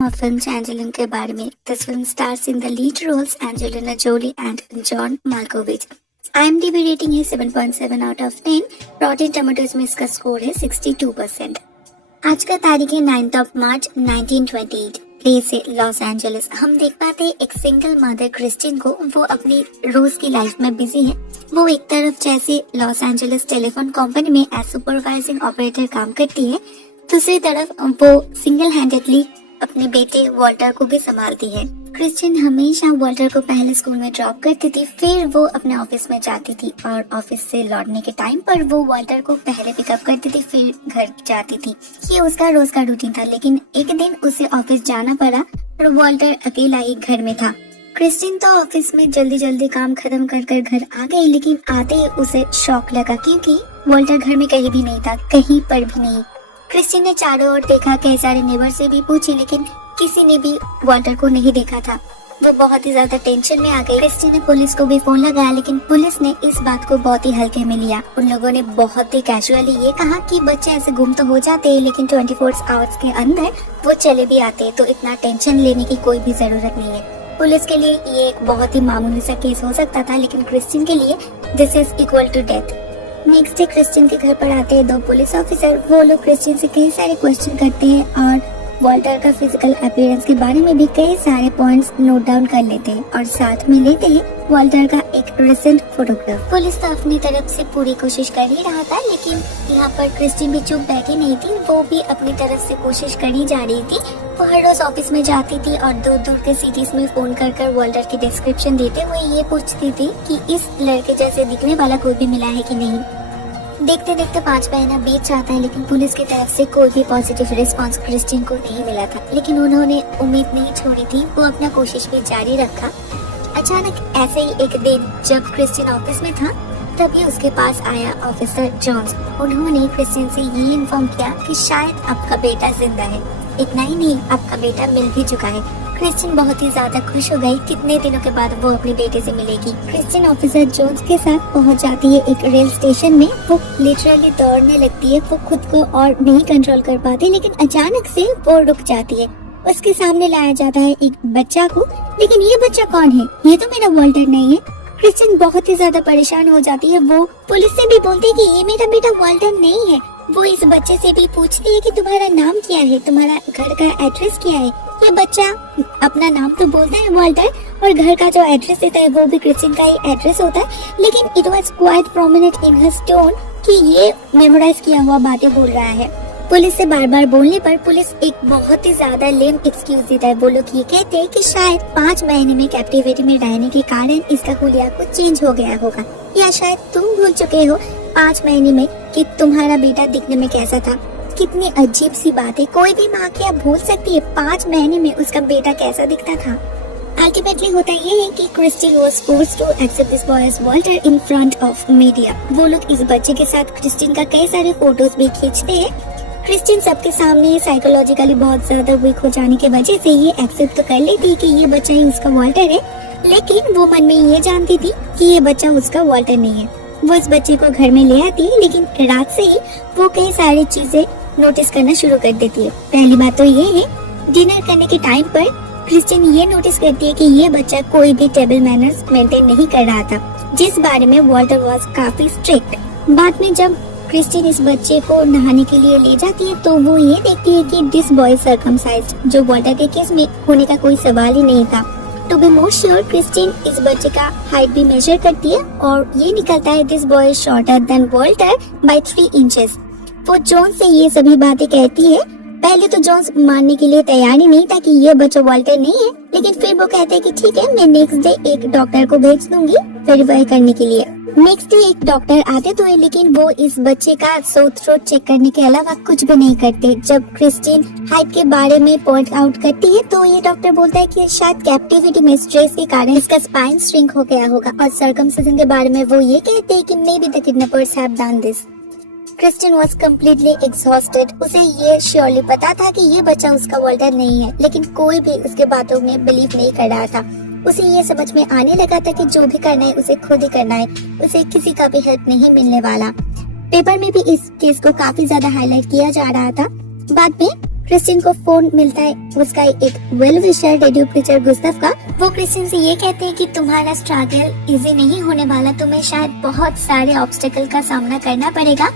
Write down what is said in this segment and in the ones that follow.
Film चैंजलिन के बारे में. This film stars in the lead roles Angelina Jolie and John Malkovich. IMDb rating है 7.7 out of 10. Rotten Tomatoes में इसका score है 62%. आज का तारीख है 9th ऑफ मार्च 1928. प्लेस है लॉस एंजलिस. हम देख पाते हैं एक सिंगल मदर क्रिस्टिन को. वो अपनी रोज की लाइफ में बिजी है. वो एक तरफ जैसे लॉस एंजलिस टेलीफोन कंपनी में एज सुपरवाइजिंग ऑपरेटर काम करती है, दूसरी तरफ वो सिंगल हैंडेडली अपने बेटे वॉल्टर को भी संभालती है. क्रिस्टिन हमेशा वॉल्टर को पहले स्कूल में ड्रॉप करती थी, फिर वो अपने ऑफिस में जाती थी और ऑफिस से लौटने के टाइम पर वो वॉल्टर को पहले पिकअप करती थी, फिर घर जाती थी. ये उसका रोज का रूटीन था. लेकिन एक दिन उसे ऑफिस जाना पड़ा और वॉल्टर अकेला ही घर में था. क्रिस्टिन तो ऑफिस में जल्दी जल्दी काम खत्म कर घर आ गई, लेकिन आते ही उसे शॉक लगा क्योंकि वॉल्टर घर में कहीं भी नहीं था, कहीं पर भी नहीं. क्रिस्टिन ने चारों ओर देखा, कई सारे नेबर से भी पूछी, लेकिन किसी ने भी वॉल्टर को नहीं देखा था. वो बहुत ही ज्यादा टेंशन में आ गई. क्रिस्टिन ने पुलिस को भी फोन लगाया, लेकिन पुलिस ने इस बात को बहुत ही हल्के में लिया. उन लोगों ने बहुत ही कैजुअली ये कहा कि बच्चे ऐसे गुम तो हो जाते हैं, लेकिन 24 आवर्स के अंदर वो चले भी आते, तो इतना टेंशन लेने की कोई भी जरूरत नहीं है. पुलिस के लिए ये एक बहुत ही मामूली सा केस हो सकता था, लेकिन क्रिस्टिन के लिए this is equal to death. Next day Christine के घर पर आते हैं 2 पुलिस ऑफिसर. वो लोग क्रिस्टिन से कई सारे क्वेश्चन करते हैं और वॉल्टर का फिजिकल अपीयरेंस के बारे में भी कई सारे पॉइंट्स नोट डाउन कर लेते हैं और साथ में लेते हैं वॉल्टर का एक रिसेंट फोटोग्राफ. पुलिस तो अपनी तरफ से पूरी कोशिश कर ही रहा था, लेकिन यहाँ पर क्रिस्टिन भी चुप बैठी नहीं थी. वो भी अपनी तरफ से कोशिश करी जा रही थी. वो हर रोज ऑफिस में जाती थी और दूर दूर के सिटीज में फोन कर वॉल्टर की डिस्क्रिप्शन देते हुए ये पूछती थी कि इस लड़के जैसे दिखने वाला कोई भी मिला है कि नहीं. देखते देखते 5 महीना बीत जाता है, लेकिन पुलिस की तरफ से कोई भी पॉजिटिव रिस्पांस क्रिस्टिन को नहीं मिला था. लेकिन उन्होंने उम्मीद नहीं छोड़ी थी. वो अपना कोशिश भी जारी रखा. अचानक ऐसे ही एक दिन जब क्रिस्टिन ऑफिस में था, तभी उसके पास आया ऑफिसर जॉन्स. उन्होंने क्रिस्टिन से ये इन्फॉर्म किया कि शायद आपका बेटा जिंदा है. इतना ही नहीं, आपका बेटा मिल भी चुका है. क्रिस्टिन बहुत ही ज्यादा खुश हो गई. कितने दिनों के बाद वो अपने बेटे से मिलेगी. क्रिस्टिन ऑफिसर जोन्स के साथ पहुंच जाती है एक रेल स्टेशन में. वो लिटरली दौड़ने लगती है. वो खुद को और नहीं कंट्रोल कर पाती, लेकिन अचानक से वो रुक जाती है. उसके सामने लाया जाता है एक बच्चा को. लेकिन ये बच्चा कौन है? ये तो मेरा वॉल्टर नहीं है. क्रिस्टिन बहुत ही ज्यादा परेशान हो जाती है. वो पुलिस से भी बोलती है कि ये मेरा बेटा वॉल्टर नहीं है. वो इस बच्चे से भी पूछती है कि तुम्हारा नाम क्या है, तुम्हारा घर का एड्रेस क्या है. ये बच्चा अपना नाम तो बोलता है वॉल्टर, और घर का जो एड्रेस देता है वो भी क्रिस्टिन का ही एड्रेस होता है. लेकिन it was quite prominent in her tone कि ये मेमोराइज किया हुआ बातें बोल रहा है. पुलिस से बार बार बोलने पर पुलिस एक बहुत ही ज्यादा लेम एक्सक्यूज देता है. वो लोग ये कहते हैं कि शायद 5 महीने में कैप्टिविटी में रहने के कारण इसका हुलिया कुछ चेंज हो गया होगा, या शायद तुम भूल चुके हो 5 महीने में कि तुम्हारा बेटा दिखने में कैसा था. कितनी अजीब सी बात है. कोई भी माँ क्या भूल सकती है 5 महीने में उसका बेटा कैसा दिखता था. अल्टीमेटली होता ये है कि Christine was forced to accept this boy as Walter in front of media. वो लोग इस बच्चे के साथ क्रिस्टिन का कई सारे फोटोज भी खींचते हैं. क्रिस्टिन सबके सामने साइकोलॉजिकली बहुत ज्यादा वीक हो जाने की वजह से ये एक्सेप्ट तो कर लेती कि ये बच्चा ही उसका वॉल्टर है, लेकिन वो मन में ये जानती थी कि ये बच्चा उसका वॉल्टर नहीं है. वो इस बच्चे को घर में ले आती है, लेकिन रात से ही वो कई सारी चीजें नोटिस करना शुरू कर देती है. पहली बात तो ये है, डिनर करने के टाइम पर क्रिस्टिन ये नोटिस करती है कि ये बच्चा कोई भी टेबल मैनर्स मेंटेन नहीं कर रहा था, जिस बारे में वॉल्टर वाज काफी स्ट्रिक्ट. बाद में जब क्रिस्टिन इस बच्चे को नहाने के लिए ले जाती है, तो वो ये देखती है कि दिस बॉय सर्कमसाइज्ड, जो वॉल्टर के केस में होने का कोई सवाल ही नहीं था. To be more sure, Christine इस बच्चे का हाइट भी मेजर करती है और ये निकलता है this boy is shorter than Walter by 3 inches. वो जॉन्स से ये सभी बातें कहती है. पहले तो जॉन्स मानने के लिए तैयार ही नहीं था कि ये बच्चा वॉल्टर नहीं है, लेकिन फिर वो कहते हैं कि ठीक है, मैं नेक्स्ट डे एक डॉक्टर को भेज दूंगी वेरीफाई करने के लिए. नेक्स्ट डे एक डॉक्टर आते तो है, लेकिन वो इस बच्चे का थ्रोट चेक करने के अलावा कुछ भी नहीं करते. जब क्रिस्टिन हाइट के बारे में पॉइंट आउट करती है, तो ये डॉक्टर बोलता है कि शायद कैप्टिविटी में स्ट्रेस के कारण इसका स्पाइन श्रिंक हो गया होगा. और सर्कमसाइजन के बारे में वो ये कहते हैं कि may be the kidnappers have done this. Christine was completely exhausted. उसे ये श्योरली पता था कि ये बच्चा उसका वॉल्टर नहीं है, लेकिन कोई भी उसके बातों में बिलीव नहीं कर रहा था. उसे ये समझ में आने लगा था कि जो भी करना है उसे खुद ही करना है. उसे किसी का भी हेल्प नहीं मिलने वाला. पेपर में भी इस केस को काफी ज्यादा हाईलाइट किया जा रहा था. बाद में क्रिस्टिन को फोन मिलता है उसका एक well wisher radio preacher Gustav का। वो क्रिस्टिन से ये कहते हैं कि तुम्हारा स्ट्रगल इजी नहीं होने वाला, तुम्हें शायद बहुत सारे ऑब्स्टेकल का सामना करना पड़ेगा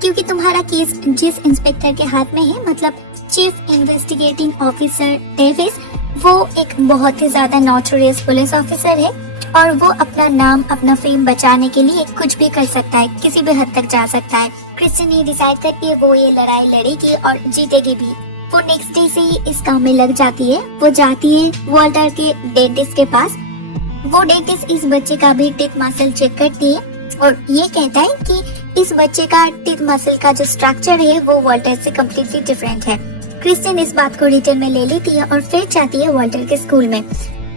क्योंकि तुम्हारा केस जिस इंस्पेक्टर के हाथ में है, मतलब चीफ इन्वेस्टिगेटिंग ऑफिसर डेविस, वो एक बहुत ही ज्यादा नोटोरियस पुलिस ऑफिसर है और वो अपना नाम अपना फेम बचाने के लिए कुछ भी कर सकता है, किसी भी हद तक जा सकता है। क्रिस्टिन ये डिसाइड करती है वो ये लड़ाई लड़ेगी और जीतेगी भी। वो नेक्स्ट डे से ही इस काम में लग जाती है। वो जाती है वॉल्टर के डेंटिस्ट के पास। वो डेंटिस्ट इस बच्चे का भी टीथ मसल चेक करती है और ये कहता है कि इस बच्चे का टीथ मसल का जो स्ट्रक्चर है वो वॉल्टर से कम्प्लीटली डिफरेंट है। क्रिस्टिन इस बात को रिटर्न में ले लेती है और फिर जाती है वॉल्टर के स्कूल में।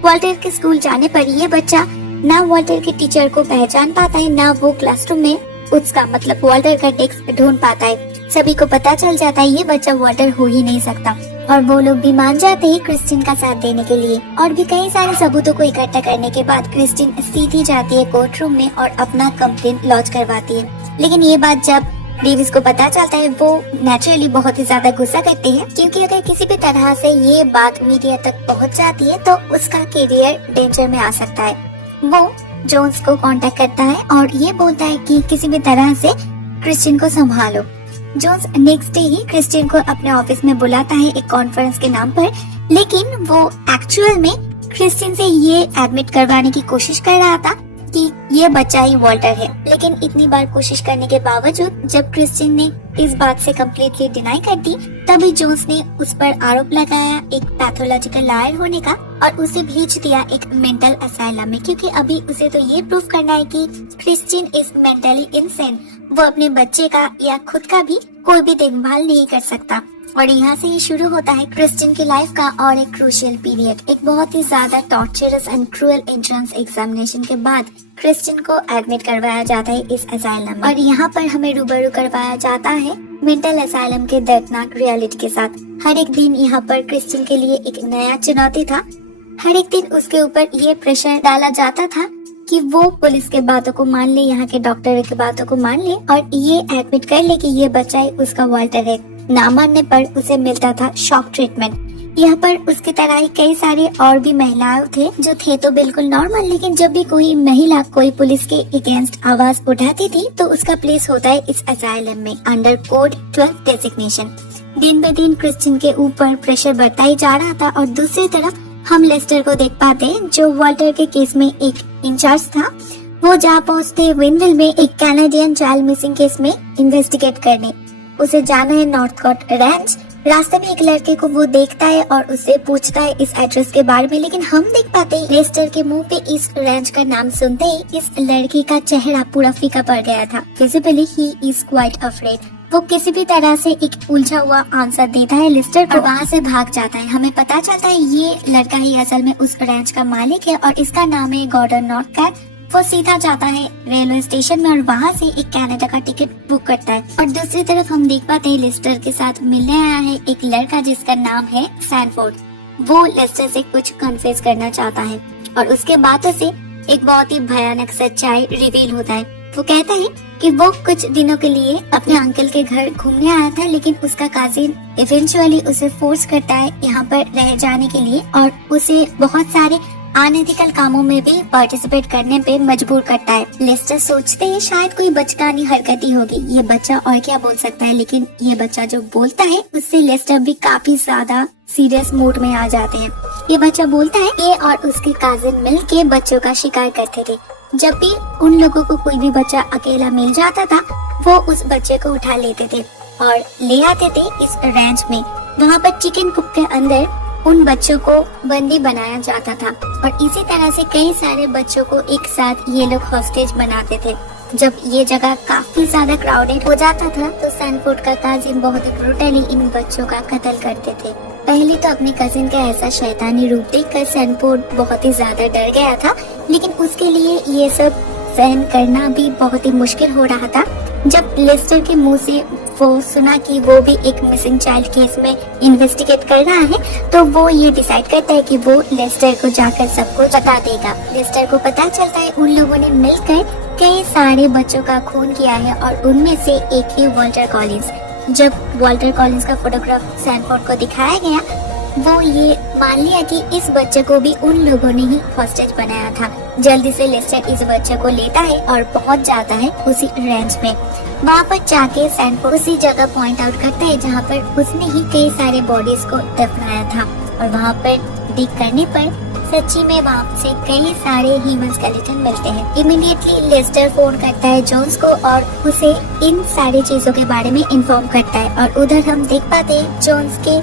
वॉल्टर के स्कूल जाने पर ये बच्चा ना वॉल्टर के टीचर को पहचान पाता है, ना वो क्लासरूम में उसका मतलब वॉल्टर का डेस्क ढूंढ पाता है। सभी को पता चल जाता है ये बच्चा वॉल्टर हो ही नहीं सकता और वो लोग भी मान जाते हैं क्रिस्टिन का साथ देने के लिए। और भी कई सारे सबूतों को इकट्ठा करने के बाद क्रिस्टिन सीधी जाती है कोर्ट रूम में और अपना कंप्लेन लॉन्च करवाती है। लेकिन ये बात जब डेविस को पता चलता है वो नेचुरली बहुत ही ज्यादा गुस्सा करते हैं क्योंकि अगर किसी भी तरह से ये बात मीडिया तक पहुंच जाती है तो उसका करियर डेंजर में आ सकता है। वो जोन्स को कांटेक्ट करता है और ये बोलता है कि किसी भी तरह से क्रिस्टिन को संभालो। जोन्स नेक्स्ट डे ही क्रिस्टिन को अपने ऑफिस में बुलाता है एक कॉन्फ्रेंस के नाम पर, लेकिन वो एक्चुअल में क्रिस्टिन से ये एडमिट करवाने की कोशिश कर रहा था कि ये बच्चा ही वॉल्टर है। लेकिन इतनी बार कोशिश करने के बावजूद जब क्रिस्टिन ने इस बात से कम्प्लीटली डिनाई कर दी, तभी जोन्स ने उस पर आरोप लगाया एक पैथोलॉजिकल लायर होने का और उसे भेज दिया एक मेंटल असाइलम में, क्योंकि अभी उसे तो ये प्रूव करना है कि क्रिस्टिन इज मेंटली इनसेन। वो अपने बच्चे का या खुद का भी कोई भी देखभाल नहीं कर सकता। और यहाँ से ही शुरू होता है क्रिस्टिन की लाइफ का और एक क्रूशियल पीरियड। एक बहुत ही ज्यादा torturers and cruel entrance examination के बाद क्रिस्टिन को एडमिट करवाया जाता है इस असाइलम में और यहाँ पर हमें रूबरू करवाया जाता है मेंटल असाइलम के दर्दनाक रियलिटी के साथ। हर एक दिन यहाँ पर क्रिस्टिन के लिए एक नया चुनौती था। हर एक दिन उसके ऊपर ये प्रेशर डाला जाता था कि वो पुलिस के बातों को मान ले, यहाँ के डॉक्टर की बातों को मान ले और ये एडमिट कर ले कि ये बच्चा ही उसका वॉल्टर है। ना मानने पर उसे मिलता था शॉक ट्रीटमेंट। यहाँ पर उसकी तरह ही कई सारे और भी महिलाएं थे जो थे तो बिल्कुल नॉर्मल, लेकिन जब भी कोई महिला कोई पुलिस के अगेंस्ट आवाज उठाती थी तो उसका प्लेस होता है इस असाइलम में अंडर कोड 12 डेजिग्नेशन। दिन ब दिन क्रिस्टिन के ऊपर प्रेशर बढ़ता ही जा रहा था और दूसरी तरफ हम लेस्टर को देख पाते हैं जो वॉल्टर के केस में एक इंचार्ज था। वो जा पहुँचते विनविल में एक कैनेडियन चाइल्ड मिसिंग केस में इन्वेस्टिगेट करने। उसे जाना है नॉर्थकोट रैंच। रास्ते में एक लड़के को वो देखता है और उससे पूछता है इस एड्रेस के बारे में, लेकिन हम देख पाते हैं लेस्टर के मुंह पे इस रैंच का नाम सुनते ही इस लड़की का चेहरा पूरा फीका पड़ गया था। Physically he is quite afraid. वो किसी भी तरह से एक उलझा हुआ आंसर देता है लेस्टर को, वहाँ से भाग जाता है। हमें पता चलता है ये लड़का ही असल में उस रैंच का मालिक है और इसका नाम है गॉर्डन नॉर्थकैट। वो सीधा जाता है रेलवे स्टेशन में और वहाँ से एक कनाडा का टिकट बुक करता है। और दूसरी तरफ हम देख पाते हैं लेस्टर के साथ मिलने आया है एक लड़का जिसका नाम है सैनफोर्ड। वो लेस्टर से कुछ कन्फेस करना चाहता है और उसके बातों से एक बहुत ही भयानक सच्चाई रिवील होता है। वो कहता है कि वो कुछ दिनों के लिए अपने अंकल के घर घूमने आया था, लेकिन उसका काजिन इवेंचुअली उसे फोर्स करता है यहाँ पर रह जाने के लिए और उसे बहुत सारे अनएथिकल कामों में भी पार्टिसिपेट करने पे मजबूर करता है। लेस्टर सोचते हैं शायद कोई बचकानी हरकत ही होगी, ये बच्चा और क्या बोल सकता है, लेकिन ये बच्चा जो बोलता है उससे लेस्टर भी काफी ज्यादा सीरियस मूड में आ जाते हैं। ये बच्चा बोलता है ये और उसके काजिन मिलके बच्चों का शिकार करते थे। जब भी उन लोगों को कोई भी बच्चा अकेला मिल जाता था वो उस बच्चे को उठा लेते थे और ले आते थे इस रैंच में। वहाँ पर चिकन कुक के अंदर उन बच्चों को बंदी बनाया जाता था और इसी तरह से कई सारे बच्चों को एक साथ ये लोग हॉस्टेज बनाते थे। जब ये जगह काफी ज्यादा क्राउडेड हो जाता था तो सैनफोर्ड का काजिन बहुत ही ब्रूटली इन बच्चों का कत्ल करते थे। पहले तो अपने कजिन का ऐसा शैतानी रूप देखकर सैनफोर्ड बहुत ही ज्यादा डर गया था, लेकिन उसके लिए ये सब सहन करना भी बहुत ही मुश्किल हो रहा था। जब लेस्टर के मुंह से वो सुना कि वो भी एक मिसिंग चाइल्ड केस में इन्वेस्टिगेट कर रहा है तो वो ये डिसाइड करता है कि वो लेस्टर को जाकर सबको बता देगा। लेस्टर को पता चलता है उन लोगों ने मिलकर कई सारे बच्चों का खून किया है और उनमें से एक ही वॉल्टर कॉलिंस जब वॉल्टर कॉलिंस का फोटोग्राफ सैनफोर्ड को दिखाया गया, वो ये मान लिया कि इस बच्चे को भी उन लोगों ने ही हॉस्टेज बनाया था। जल्दी से लेस्टर इस बच्चे को लेता है और पहुंच जाता है उसी रेंज में। वहाँ पर जाके सैनफोर्ड उसी जगह पॉइंट आउट करता है जहाँ पर उसने ही कई सारे बॉडीज को दफनाया था, और वहाँ पर डिग करने पर सच्ची में वहाँ से कई सारे ह्यूमन स्केलेटन मिलते हैं। इमीडिएटली लेस्टर फोन करता है जोन्स को और उसे इन सारी चीजों के बारे में इन्फॉर्म करता है, और उधर हम देख पाते हैं जोन्स के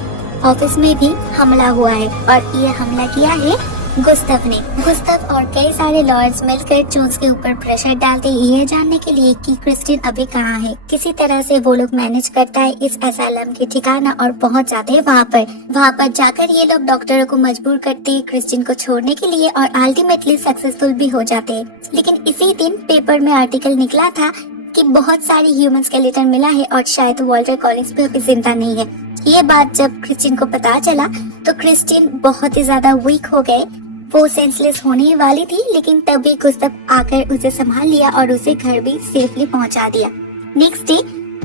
ऑफिस में भी हमला हुआ है, और ये हमला किया है गुस्तव ने। गुस्तव और कई सारे लॉयर्स मिलकर जोन्स के ऊपर प्रेशर डालते हैं ये जानने के लिए कि क्रिस्टिन अभी कहाँ है। किसी तरह से वो लोग मैनेज करता है इस असाइलम के ठिकाना और पहुंच जाते हैं वहाँ पर जाकर ये लोग डॉक्टरों को मजबूर करते हैं क्रिस्टिन को छोड़ने के लिए, और अल्टीमेटली सक्सेसफुल भी हो जाते हैं। लेकिन इसी दिन पेपर में आर्टिकल निकला था कि बहुत सारी ह्यूमन स्केलेटन मिला है और शायद वॉल्टर कॉलिंस भी अभी जिंदा नहीं है। ये बात जब क्रिस्टिन को पता चला तो क्रिस्टिन बहुत ही ज्यादा वीक हो गए। वो सेंसलेस होने वाली थी, लेकिन तभी गुस्तव आकर उसे संभाल लिया और उसे घर भी सेफली पहुंचा दिया। नेक्स्ट डे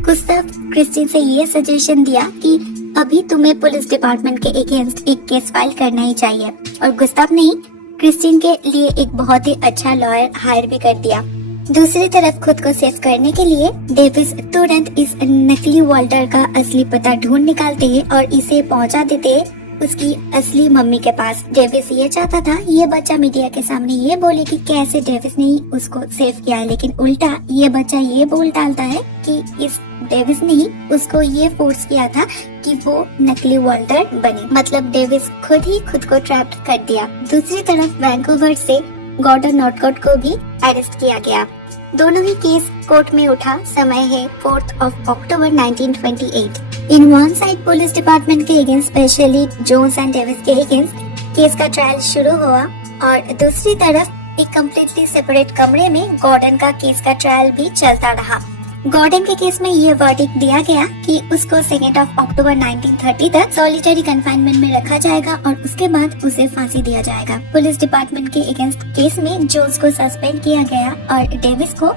गुस्तव क्रिस्टिन से ये सजेशन दिया कि अभी तुम्हें पुलिस डिपार्टमेंट के अगेंस्ट एक केस फाइल करना ही चाहिए, और गुस्तव ने क्रिस्टिन के लिए एक बहुत ही अच्छा लॉयर हायर भी कर दिया। दूसरी तरफ खुद को सेव करने के लिए डेविस तुरंत इस नकली वॉल्टर का असली पता ढूंढ निकालते हैं और इसे पहुंचा देते हैं उसकी असली मम्मी के पास। डेविस ये चाहता था ये बच्चा मीडिया के सामने ये बोले कि कैसे डेविस ने ही उसको सेव किया है, लेकिन उल्टा ये बच्चा ये बोल डालता है कि इस डेविस ने ही उसको ये फोर्स किया था कि वो नकली वॉल्टर बने। मतलब डेविस खुद ही खुद को ट्रैप्ड कर दिया। दूसरी तरफ वैंकूवर से गॉर्डन नॉटकॉट को भी अरेस्ट किया गया। दोनों ही केस कोर्ट में उठा। समय है 4 अक्टूबर 1928। In one side police department के against, specially Jones and Davis के अगेंस्ट केस का ट्रायल शुरू हुआ, और दूसरी तरफ एक कम्प्लीटली सेपरेट कमरे में गॉर्डन का केस का ट्रायल भी चलता रहा। गॉर्डन के केस में ये वर्डिक्ट दिया गया कि उसको 2 अक्टूबर 1930 तक सॉलिटरी कंफाइनमेंट में रखा जाएगा और उसके बाद उसे फांसी दिया जाएगा। पुलिस डिपार्टमेंट के अगेंस्ट केस में जोन्स को सस्पेंड किया गया और डेविस को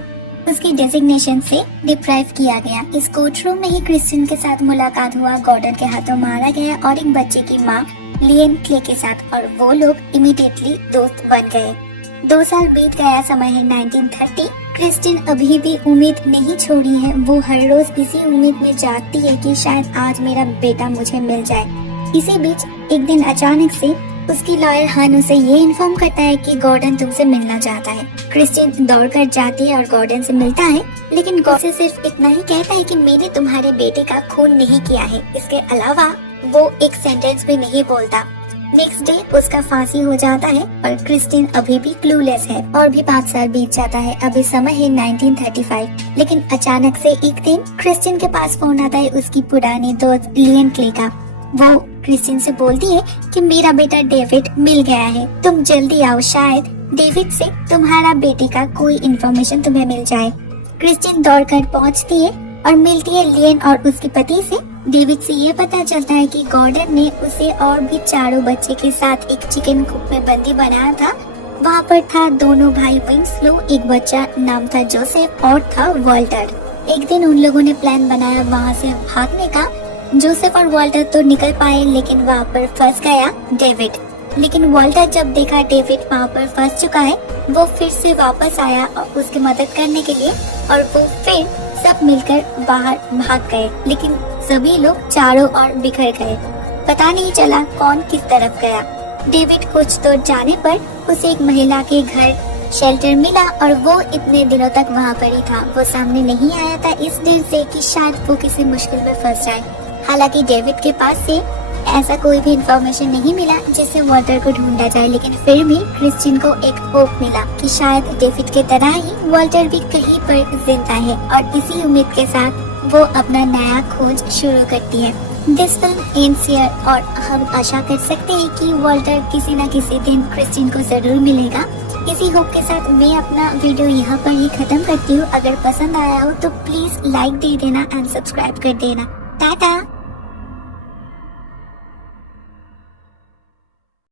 उसकी डेजिग्नेशन से डिप्राइव किया गया। इस कोर्ट रूम में ही क्रिस्टिन के साथ मुलाकात हुआ। गॉर्डन के हाथों मारा गया और एक बच्चे की माँ लियन क्ले के साथ, और वो लोग इमीडिएटली दोस्त बन गए। 2 साल बीत गया। समय है 1930। क्रिस्टिन अभी भी उम्मीद नहीं छोड़ी है। वो हर रोज इसी उम्मीद में जागती है कि शायद आज मेरा बेटा मुझे मिल जाए। इसी बीच एक दिन अचानक से उसकी लॉयर हन उसे ये इन्फॉर्म करता है कि गॉर्डन तुमसे मिलना चाहता है। क्रिस्टिन दौड़कर जाती है और गॉर्डन से मिलता है, लेकिन गॉर्डन सिर्फ इतना ही कहता है कि मैंने तुम्हारे बेटे का खून नहीं किया है। इसके अलावा वो एक सेंटेंस भी नहीं बोलता। नेक्स्ट डे उसका फांसी हो जाता है और क्रिस्टिन अभी भी क्लूलेस है। और भी 5 साल बीत जाता है। अभी समय है 1935। लेकिन अचानक से एक दिन क्रिस्टिन के पास फोन आता है उसकी पुरानी दोस्त लियन क्ले का। वो क्रिस्टिन से बोलती है कि मेरा बेटा डेविड मिल गया है, तुम जल्दी आओ, शायद डेविड से तुम्हारा बेटे का कोई इन्फॉर्मेशन तुम्हें मिल जाए। क्रिस्टिन दौड़कर पहुंचती है और मिलती है लियन और उसके पति से। डेविड से ये पता चलता है कि गॉर्डन ने उसे और भी 4 बच्चे के साथ एक चिकन कूप में बंदी बनाया था। वहाँ पर था दोनों भाई विंस्लो, एक बच्चा नाम था जोसेफ और था वॉल्टर। एक दिन उन लोगों ने प्लान बनाया वहाँ से भागने का। जोसेफ और वॉल्टर तो निकल पाए, लेकिन वहाँ पर फंस गया डेविड। लेकिन वॉल्टर जब देखा डेविड वहाँ पर फंस चुका है, वो फिर से वापस आया और उसकी मदद करने के लिए, और वो फिर सब मिलकर बाहर भाग गए। लेकिन सभी लोग चारों ओर बिखर गए। पता नहीं चला कौन किस तरफ गया। डेविड कुछ दूर जाने पर उसे एक महिला के घर शेल्टर मिला और वो इतने दिनों तक वहाँ पर ही था। वो सामने नहीं आया था इस डर से कि शायद वो किसी मुश्किल में फंस जाए। हालांकि डेविड के पास से ऐसा कोई भी इंफॉर्मेशन नहीं मिला जिससे वॉल्टर को ढूंढा जाए, लेकिन फिर भी क्रिस्टिन को एक होप मिला कि शायद डेविड के तरह ही वॉल्टर भी कहीं पर जिंदा है, और इसी उम्मीद के साथ वो अपना नया खोज शुरू करती है। दिस फिल्म एंड्स हियर, और हम आशा कर सकते हैं कि वॉल्टर किसी न किसी दिन क्रिस्टिन को जरूर मिलेगा। इसी होप के साथ मैं अपना वीडियो यहाँ पर ही खत्म करती हूँ। अगर पसंद आया हो तो प्लीज लाइक दे देना एंड सब्सक्राइब कर देना। टाटा।